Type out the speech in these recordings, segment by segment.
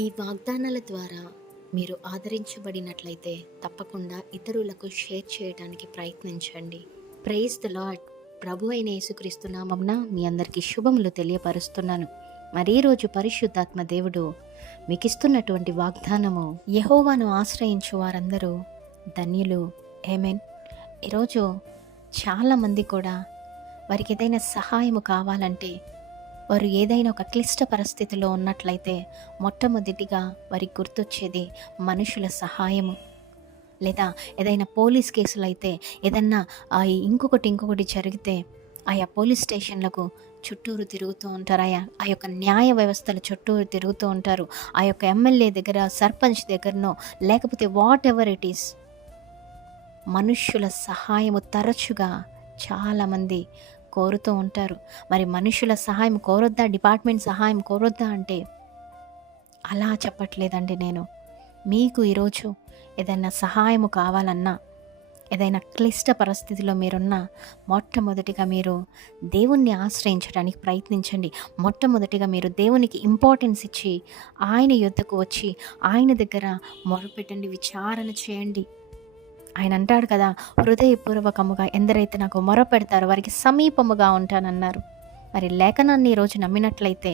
ఈ వాగ్దానాల ద్వారా మీరు ఆదరించబడినట్లయితే తప్పకుండా ఇతరులకు షేర్ చేయడానికి ప్రయత్నించండి. Praise the lord. ప్రభు అయిన యేసుక్రీస్తు నామమున మీ అందరికీ శుభములు తెలియపరుస్తున్నాను. మరి ఈ రోజు పరిశుద్ధాత్మ దేవుడు మీకు ఇస్తున్నటువంటి వాగ్దానము, యెహోవాను ఆశ్రయించు వారందరూ ధన్యులు. ఆమేన్. ఈరోజు చాలామంది కూడా వారికి ఏదైనా సహాయము కావాలంటే, వారు ఏదైనా ఒక క్లిష్ట పరిస్థితిలో ఉన్నట్లయితే మొట్టమొదటిగా వారికి గుర్తొచ్చేది మనుషుల సహాయము. లేదా ఏదైనా పోలీస్ కేసులు అయితే, ఏదన్నా ఇంకొకటి జరిగితే ఆయా పోలీస్ స్టేషన్లకు చుట్టూరు తిరుగుతూ ఉంటారు. ఆ యొక్క న్యాయ వ్యవస్థల చుట్టూరు తిరుగుతూ ఉంటారు. ఆ యొక్క ఎమ్మెల్యే దగ్గర, సర్పంచ్ దగ్గరనో, లేకపోతే వాట్ ఎవర్ ఇట్ ఈస్, మనుష్యుల సహాయము తరచుగా చాలామంది కోరుతూ ఉంటారు. మరి మనుషుల సహాయం కోరొద్దా, డిపార్ట్మెంట్ సహాయం కోరొద్దా అంటే అలా చెప్పట్లేదండి నేను. మీకు ఈరోజు ఏదైనా సహాయము కావాలన్నా, ఏదైనా క్లిష్ట పరిస్థితిలో మీరున్నా, మొట్టమొదటిగా మీరు దేవుణ్ణి ఆశ్రయించడానికి ప్రయత్నించండి. మొట్టమొదటిగా మీరు దేవునికి ఇంపార్టెన్స్ ఇచ్చి ఆయన యొద్దకు వచ్చి ఆయన దగ్గర మొరపెట్టండి, విచారణ చేయండి. ఆయన అంటాడు కదా, హృదయపూర్వకముగా ఎందరైతే నాకు మొరపెడతారో వారికి సమీపముగా ఉంటానన్నారు. మరి లేఖనాన్ని ఈరోజు నమ్మినట్లయితే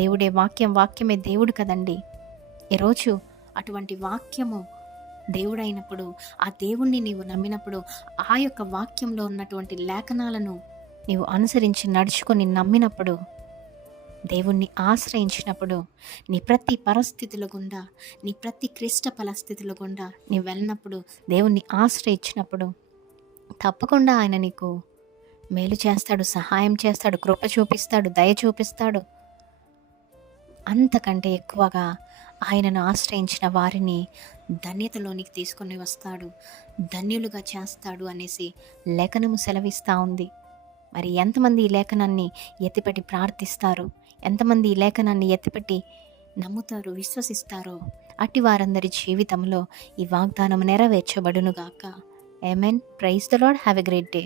దేవుడే వాక్యమే దేవుడు కదండి. ఈరోజు అటువంటి వాక్యము దేవుడైనప్పుడు, ఆ దేవుణ్ణి నీవు నమ్మినప్పుడు, ఆ యొక్క వాక్యంలో ఉన్నటువంటి లేఖనాలను నీవు అనుసరించి నడుచుకొని నమ్మినప్పుడు, దేవుణ్ణి ఆశ్రయించినప్పుడు, నీ ప్రతి పరిస్థితుల గుండా, నీ ప్రతి క్లిష్ట పరిస్థితుల గుండా నీ వెళ్ళినప్పుడు, దేవుణ్ణి ఆశ్రయించినప్పుడు తప్పకుండా ఆయన నీకు మేలు చేస్తాడు, సహాయం చేస్తాడు, కృప చూపిస్తాడు, దయ చూపిస్తాడు. అంతకంటే ఎక్కువగా ఆయనను ఆశ్రయించిన వారిని ధన్యతలోనికి తీసుకొని వస్తాడు, ధన్యులుగా చేస్తాడు అనేసి లేఖనము సెలవిస్తూ ఉంది. మరి ఎంతమంది ఈ లేఖనాన్ని ఎత్తిపెట్టి ప్రార్థిస్తారు, ఎంతమంది ఈ లేఖనాన్ని ఎత్తిపెట్టి నమ్ముతారు, విశ్వసిస్తారో అట్టి వారందరి జీవితంలో ఈ వాగ్దానం నెరవేర్చబడునుగాక. ఆమేన్. Praise the Lord. Have a great day.